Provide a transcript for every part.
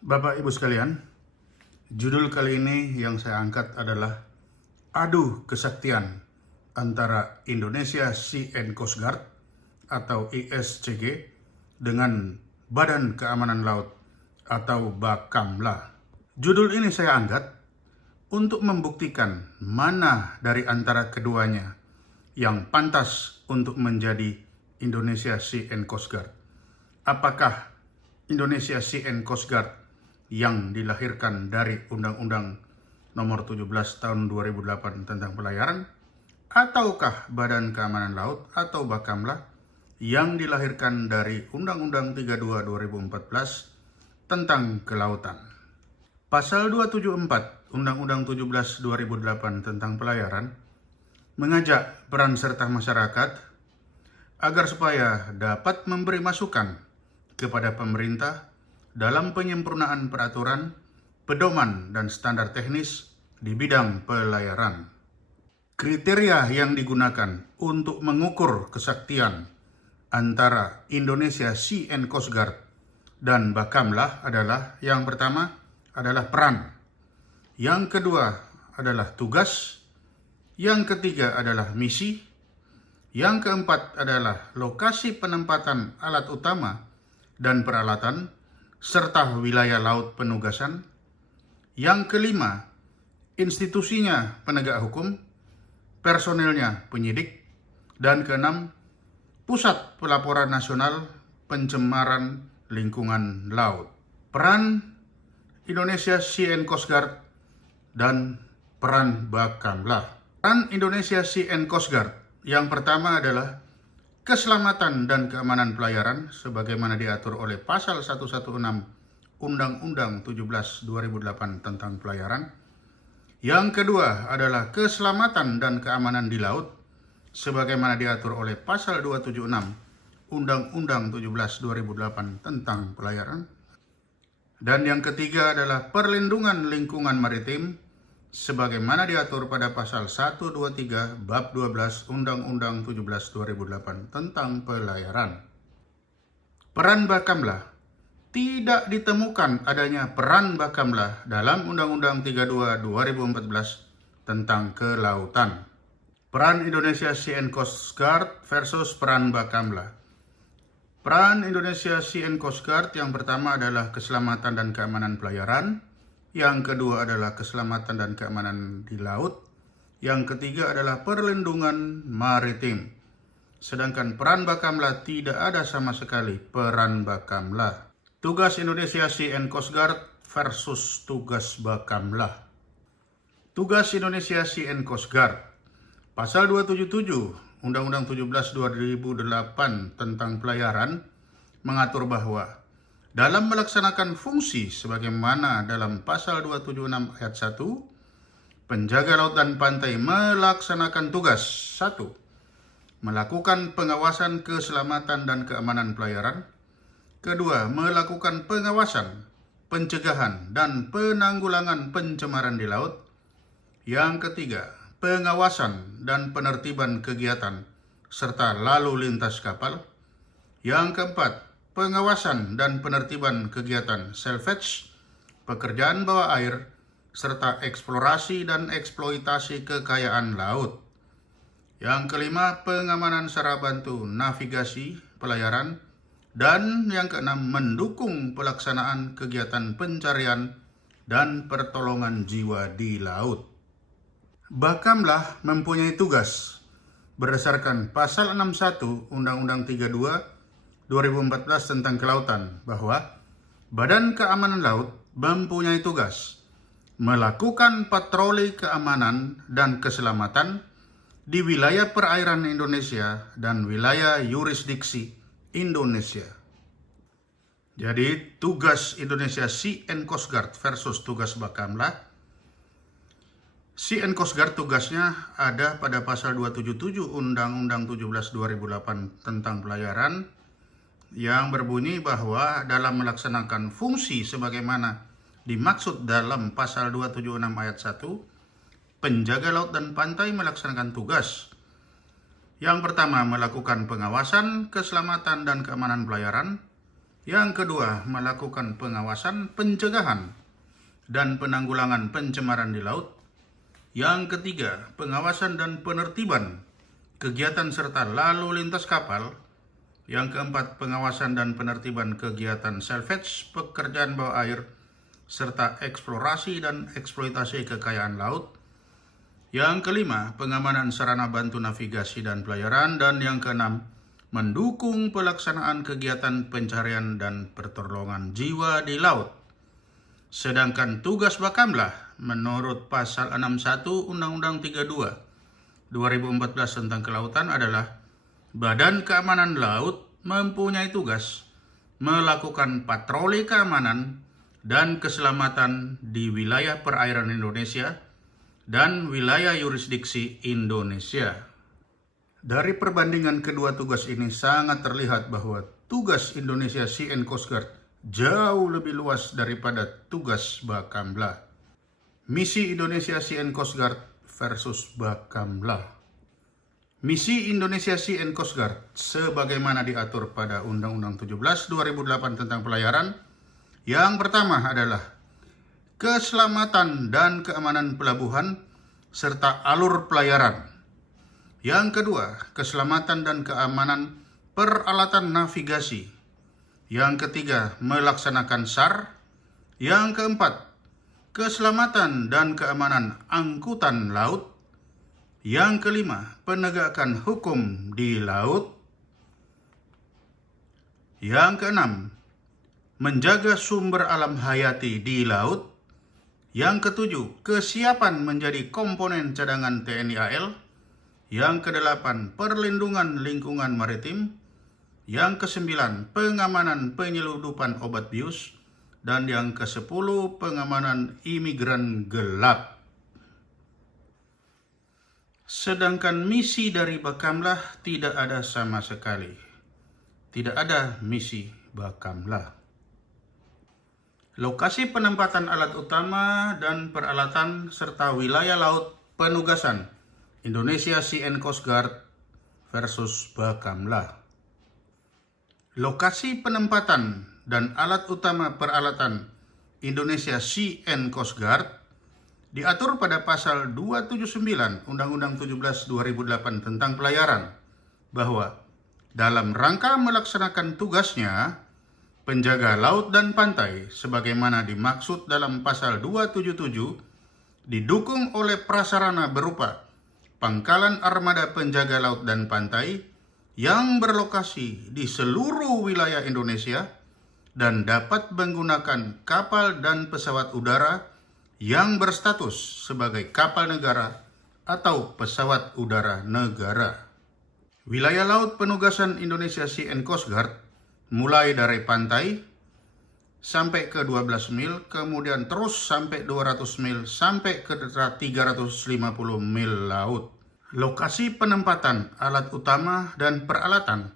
Bapak Ibu sekalian, judul kali ini yang saya angkat adalah Adu Kesaktian antara Indonesia Sea and Coast Guard atau ISCG dengan Badan Keamanan Laut atau Bakamla. Judul ini saya angkat untuk membuktikan mana dari antara keduanya yang pantas untuk menjadi Indonesia Sea and Coast Guard. Apakah Indonesia Sea and Coast Guard yang dilahirkan dari Undang-Undang Nomor 17 Tahun 2008 tentang pelayaran, ataukah Badan Keamanan Laut atau Bakamla yang dilahirkan dari Undang-Undang 32 2014 tentang kelautan. Pasal 274 Undang-Undang 17 2008 tentang pelayaran mengajak peran serta masyarakat agar supaya dapat memberi masukan kepada pemerintah dalam penyempurnaan peraturan, pedoman, dan standar teknis di bidang pelayaran. Kriteria yang digunakan untuk mengukur kesaktian antara Indonesia Sea and Coast Guard dan Bakamla adalah, yang pertama adalah peran, yang kedua adalah tugas, yang ketiga adalah misi, yang keempat adalah lokasi penempatan alat utama dan peralatan, serta wilayah laut penugasan. Yang kelima, institusinya penegak hukum, personelnya penyidik. Dan keenam, pusat pelaporan nasional pencemaran lingkungan laut. Peran Indonesia Sea and Coast Guard dan peran Bakamla. Peran Indonesia Sea and Coast Guard yang pertama adalah keselamatan dan keamanan pelayaran sebagaimana diatur oleh Pasal 116 Undang-Undang 17 2008 tentang pelayaran. Yang kedua adalah keselamatan dan keamanan di laut sebagaimana diatur oleh Pasal 276 Undang-Undang 17 2008 tentang pelayaran. Dan yang ketiga adalah perlindungan lingkungan maritim sebagaimana diatur pada pasal 123 bab 12 Undang-Undang 17 2008 tentang pelayaran. Peran Bakamla. Tidak ditemukan adanya peran Bakamla dalam Undang-Undang 32 2014 tentang kelautan. Peran Indonesia Sea and Coast Guard versus peran Bakamla. Peran Indonesia Sea and Coast Guard yang pertama adalah keselamatan dan keamanan pelayaran. Yang kedua adalah keselamatan dan keamanan di laut. Yang ketiga adalah perlindungan maritim. Sedangkan peran Bakamla tidak ada sama sekali peran Bakamla. Tugas Indonesia Sea and Coast Guard versus tugas Bakamla. Tugas Indonesia Sea and Coast Guard. Pasal 277 Undang-Undang 17 2008 tentang pelayaran mengatur bahwa dalam melaksanakan fungsi sebagaimana dalam pasal 276 ayat 1, penjaga laut dan pantai melaksanakan tugas 1. Melakukan pengawasan keselamatan dan keamanan pelayaran. Kedua, melakukan pengawasan, pencegahan, dan penanggulangan pencemaran di laut. Yang ketiga, pengawasan dan penertiban kegiatan serta lalu lintas kapal. Yang keempat, pengawasan dan penertiban kegiatan salvage, pekerjaan bawah air, serta eksplorasi dan eksploitasi kekayaan laut. Yang kelima, pengamanan secara bantu navigasi pelayaran. Dan yang keenam, mendukung pelaksanaan kegiatan pencarian dan pertolongan jiwa di laut. Bakamla mempunyai tugas berdasarkan Pasal 61 Undang-Undang 32 2014 tentang kelautan bahwa Badan Keamanan Laut mempunyai tugas melakukan patroli keamanan dan keselamatan di wilayah perairan Indonesia dan wilayah yurisdiksi Indonesia. Jadi tugas Indonesia Sea and Coast Guard versus tugas Bakamla. Sea and Coast Guard tugasnya ada pada pasal 277 Undang-Undang 17 2008 tentang pelayaran yang berbunyi bahwa dalam melaksanakan fungsi sebagaimana dimaksud dalam pasal 276 ayat 1, penjaga laut dan pantai melaksanakan tugas. Yang pertama, melakukan pengawasan, keselamatan dan keamanan pelayaran. Yang kedua, melakukan pengawasan, pencegahan, dan penanggulangan pencemaran di laut. Yang ketiga, pengawasan dan penertiban kegiatan serta lalu lintas kapal. Yang keempat, pengawasan dan penertiban kegiatan salvage, pekerjaan bawah air, serta eksplorasi dan eksploitasi kekayaan laut. Yang kelima, pengamanan sarana bantu navigasi dan pelayaran. Dan yang keenam, mendukung pelaksanaan kegiatan pencarian dan pertolongan jiwa di laut. Sedangkan tugas Bakamla menurut pasal 61 Undang-Undang 32 2014 tentang kelautan adalah Badan Keamanan Laut mempunyai tugas melakukan patroli keamanan dan keselamatan di wilayah perairan Indonesia dan wilayah yurisdiksi Indonesia. Dari perbandingan kedua tugas ini sangat terlihat bahwa tugas Indonesia Sea and Coast Guard jauh lebih luas daripada tugas Bakamla. Misi Indonesia Sea and Coast Guard versus Bakamla. Misi Indonesia Sea and Coast Guard sebagaimana diatur pada Undang-Undang 17 2008 tentang pelayaran. Yang pertama adalah keselamatan dan keamanan pelabuhan serta alur pelayaran. Yang kedua, keselamatan dan keamanan peralatan navigasi. Yang ketiga, melaksanakan SAR. Yang keempat, keselamatan dan keamanan angkutan laut. Yang kelima, penegakan hukum di laut. Yang keenam, menjaga sumber alam hayati di laut. Yang ketujuh, kesiapan menjadi komponen cadangan TNI AL. Yang kedelapan, perlindungan lingkungan maritim. Yang kesembilan, pengamanan penyeludupan obat bius. Dan yang kesepuluh, pengamanan imigran gelap. Sedangkan misi dari Bakamla tidak ada sama sekali. Tidak ada misi Bakamla. Lokasi penempatan alat utama dan peralatan serta wilayah laut penugasan Indonesia Sea and Coast Guard versus Bakamla. Lokasi penempatan dan alat utama peralatan Indonesia Sea and Coast Guard diatur pada pasal 279 Undang-Undang 17 2008 tentang pelayaran bahwa dalam rangka melaksanakan tugasnya penjaga laut dan pantai sebagaimana dimaksud dalam pasal 277 didukung oleh prasarana berupa pangkalan armada penjaga laut dan pantai yang berlokasi di seluruh wilayah Indonesia dan dapat menggunakan kapal dan pesawat udara yang berstatus sebagai kapal negara atau pesawat udara negara. Wilayah laut penugasan Indonesia Sea and Coast Guard mulai dari pantai sampai ke 12 mil, kemudian terus sampai 200 mil, sampai ke 350 mil laut. Lokasi penempatan alat utama dan peralatan,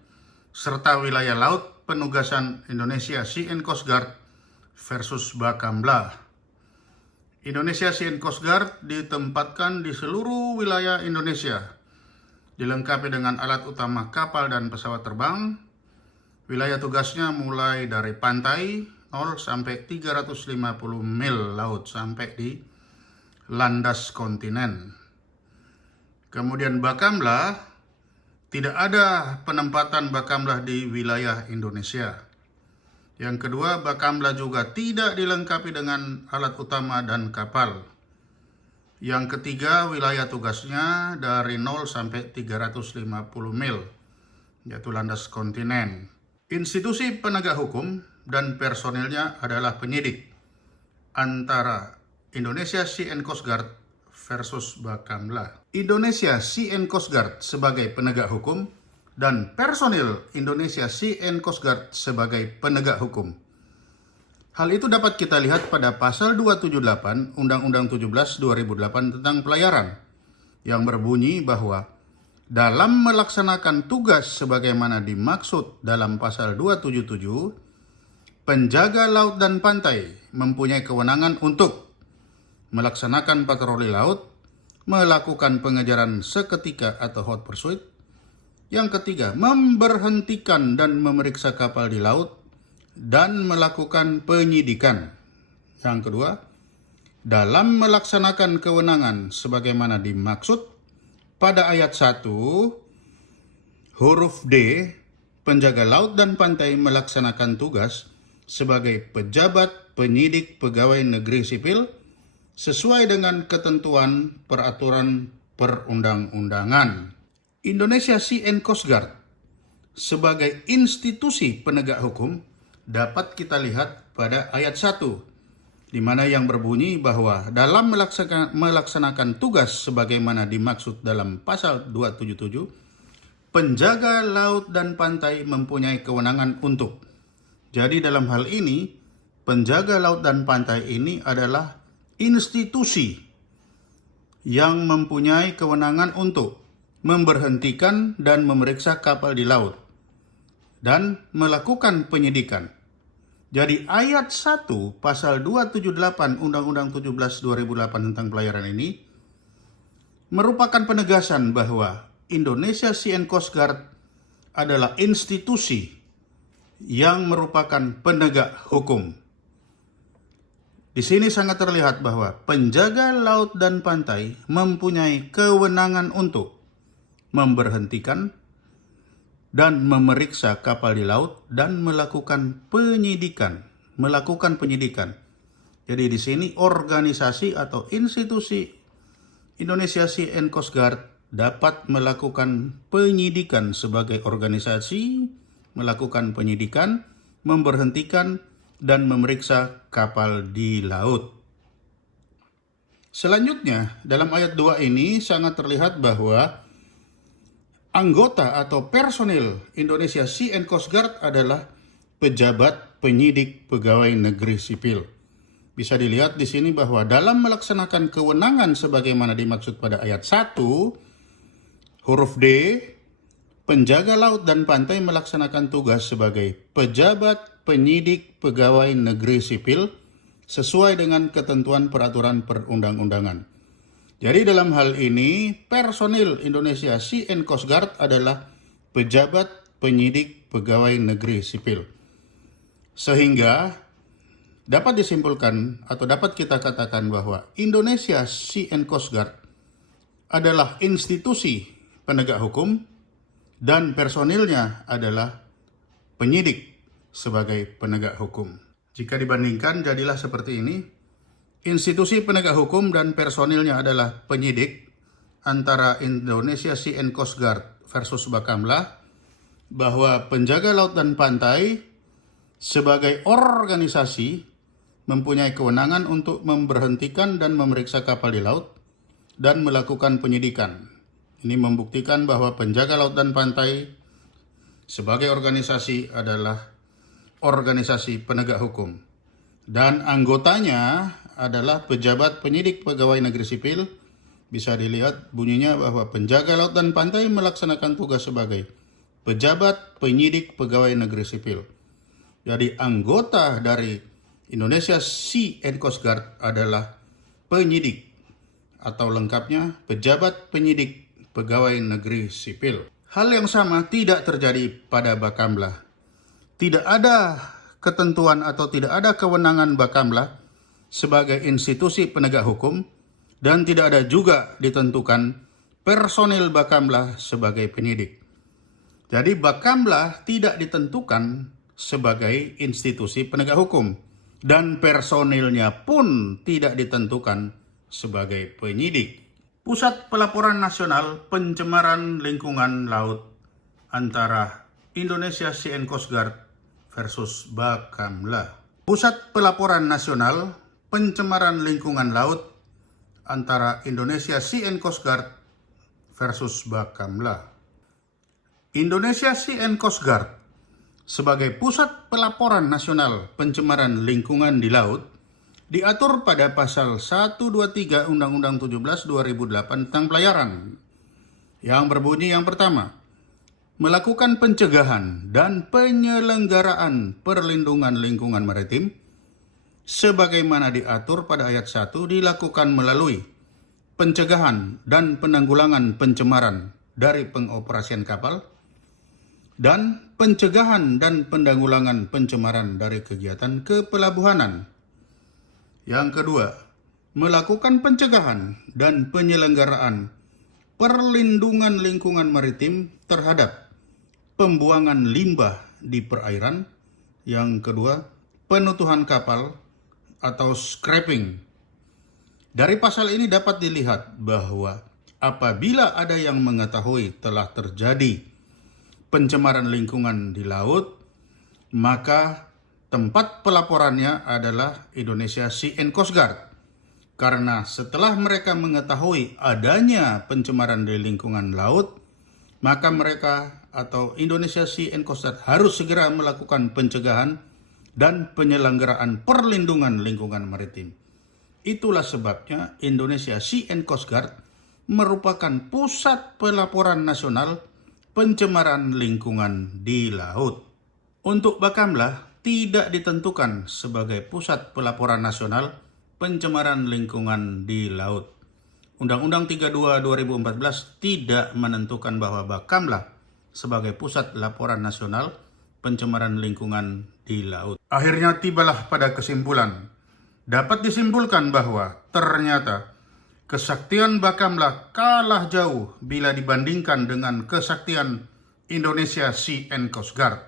serta wilayah laut penugasan Indonesia Sea and Coast Guard versus Bakamla. Indonesia Sea and Coast Guard ditempatkan di seluruh wilayah Indonesia, dilengkapi dengan alat utama kapal dan pesawat terbang. Wilayah tugasnya mulai dari pantai 0 sampai 350 mil laut sampai di landas kontinen. Kemudian Bakamla, tidak ada penempatan Bakamla di wilayah Indonesia. Yang kedua, Bakamla juga tidak dilengkapi dengan alat utama dan kapal. Yang ketiga, wilayah tugasnya dari 0 sampai 350 mil, yaitu landas kontinen. Institusi penegak hukum dan personilnya adalah penyidik antara Indonesia Sea and Coast Guard versus Bakamla. Indonesia Sea and Coast Guard sebagai penegak hukum dan personil Indonesia Sea and Coast Guard sebagai penegak hukum. Hal itu dapat kita lihat pada pasal 278 Undang-Undang 17 2008 tentang pelayaran yang berbunyi bahwa dalam melaksanakan tugas sebagaimana dimaksud dalam pasal 277, penjaga laut dan pantai mempunyai kewenangan untuk melaksanakan patroli laut, melakukan pengejaran seketika atau hot pursuit. Yang ketiga, memberhentikan dan memeriksa kapal di laut, dan melakukan penyidikan. Yang kedua, dalam melaksanakan kewenangan sebagaimana dimaksud pada ayat 1, huruf D, penjaga laut dan pantai melaksanakan tugas sebagai pejabat penyidik pegawai negeri sipil sesuai dengan ketentuan peraturan perundang-undangan. Indonesia Sea and Coast Guard sebagai institusi penegak hukum dapat kita lihat pada ayat 1, di mana yang berbunyi bahwa dalam melaksanakan tugas sebagaimana dimaksud dalam pasal 277, penjaga laut dan pantai mempunyai kewenangan untuk. Jadi dalam hal ini, penjaga laut dan pantai ini adalah institusi yang mempunyai kewenangan untuk memberhentikan dan memeriksa kapal di laut dan melakukan penyidikan. Jadi ayat 1 pasal 278 Undang-Undang 17 2008 tentang pelayaran ini merupakan penegasan bahwa Indonesia Sea and Coast Guard adalah institusi yang merupakan penegak hukum. Di sini sangat terlihat bahwa penjaga laut dan pantai mempunyai kewenangan untuk memberhentikan dan memeriksa kapal di laut dan melakukan penyidikan. Jadi di sini organisasi atau institusi Indonesia Sea and Coast Guard dapat melakukan penyidikan sebagai organisasi, melakukan penyidikan, memberhentikan, dan memeriksa kapal di laut. Selanjutnya, dalam ayat 2 ini sangat terlihat bahwa anggota atau personil Indonesia Sea and Coast Guard adalah pejabat penyidik pegawai negeri sipil. Bisa dilihat di sini bahwa dalam melaksanakan kewenangan sebagaimana dimaksud pada ayat 1, huruf D, penjaga laut dan pantai melaksanakan tugas sebagai pejabat penyidik pegawai negeri sipil sesuai dengan ketentuan peraturan perundang-undangan. Jadi dalam hal ini, personil Indonesia Sea and Coast Guard adalah pejabat penyidik pegawai negeri sipil. Sehingga dapat disimpulkan atau dapat kita katakan bahwa Indonesia Sea and Coast Guard adalah institusi penegak hukum dan personilnya adalah penyidik sebagai penegak hukum. Jika dibandingkan, jadilah seperti ini. Institusi penegak hukum dan personilnya adalah penyidik antara Indonesia Sea and Coast Guard versus Bakamla, bahwa penjaga laut dan pantai sebagai organisasi mempunyai kewenangan untuk memberhentikan dan memeriksa kapal di laut dan melakukan penyidikan. Ini membuktikan bahwa penjaga laut dan pantai sebagai organisasi adalah organisasi penegak hukum. Dan anggotanya adalah pejabat penyidik pegawai negeri sipil. Bisa dilihat bunyinya bahwa penjaga laut dan pantai melaksanakan tugas sebagai pejabat penyidik pegawai negeri sipil. Jadi anggota dari Indonesia Sea and Coast Guard adalah penyidik atau lengkapnya pejabat penyidik pegawai negeri sipil. Hal yang sama tidak terjadi pada Bakamla. Tidak ada ketentuan atau tidak ada kewenangan Bakamla sebagai institusi penegak hukum dan tidak ada juga ditentukan personil Bakamla sebagai penyidik. Jadi Bakamla tidak ditentukan sebagai institusi penegak hukum dan personilnya pun tidak ditentukan sebagai penyidik. Pusat Pelaporan Nasional Pencemaran Lingkungan Laut antara Indonesia Sea and Coast Guard versus Bakamla. Pusat Pelaporan Nasional Pencemaran Lingkungan Laut antara Indonesia Sea and Coast Guard versus Bakamla. Indonesia Sea and Coast Guard sebagai Pusat Pelaporan Nasional Pencemaran Lingkungan di Laut diatur pada pasal 123 Undang-Undang 17 2008 tentang pelayaran yang berbunyi yang pertama, melakukan pencegahan dan penyelenggaraan perlindungan lingkungan maritim sebagaimana diatur pada ayat 1 dilakukan melalui pencegahan dan penanggulangan pencemaran dari pengoperasian kapal, dan pencegahan dan penanggulangan pencemaran dari kegiatan kepelabuhanan. Yang kedua, melakukan pencegahan dan penyelenggaraan perlindungan lingkungan maritim terhadap pembuangan limbah di perairan. Yang kedua, penutuhan kapal atau scrapping. Dari pasal ini dapat dilihat bahwa apabila ada yang mengetahui telah terjadi pencemaran lingkungan di laut, maka tempat pelaporannya adalah Indonesia Sea and Coast Guard. Karena setelah mereka mengetahui adanya pencemaran di lingkungan laut, maka mereka atau Indonesia Sea and Coast Guard harus segera melakukan pencegahan dan penyelenggaraan perlindungan lingkungan maritim. Itulah sebabnya Indonesia Sea and Coast Guard merupakan pusat pelaporan nasional pencemaran lingkungan di laut. Untuk Bakamla tidak ditentukan sebagai pusat pelaporan nasional pencemaran lingkungan di laut. Undang-Undang 32 2014 tidak menentukan bahwa Bakamla sebagai pusat laporan nasional pencemaran lingkungan di laut. Akhirnya tibalah pada kesimpulan. Dapat disimpulkan bahwa ternyata kesaktian Bakamla kalah jauh bila dibandingkan dengan kesaktian Indonesia Sea and Coast Guard.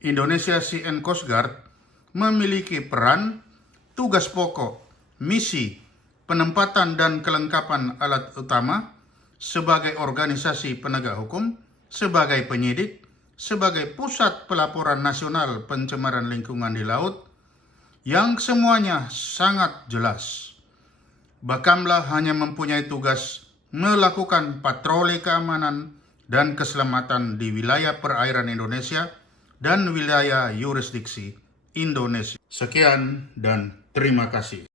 Indonesia Sea and Coast Guard memiliki peran, tugas pokok, misi, penempatan dan kelengkapan alat utama sebagai organisasi penegak hukum, sebagai penyidik, sebagai pusat pelaporan nasional pencemaran lingkungan di laut, yang semuanya sangat jelas. Bakamla hanya mempunyai tugas melakukan patroli keamanan dan keselamatan di wilayah perairan Indonesia dan wilayah yurisdiksi Indonesia. Sekian dan terima kasih.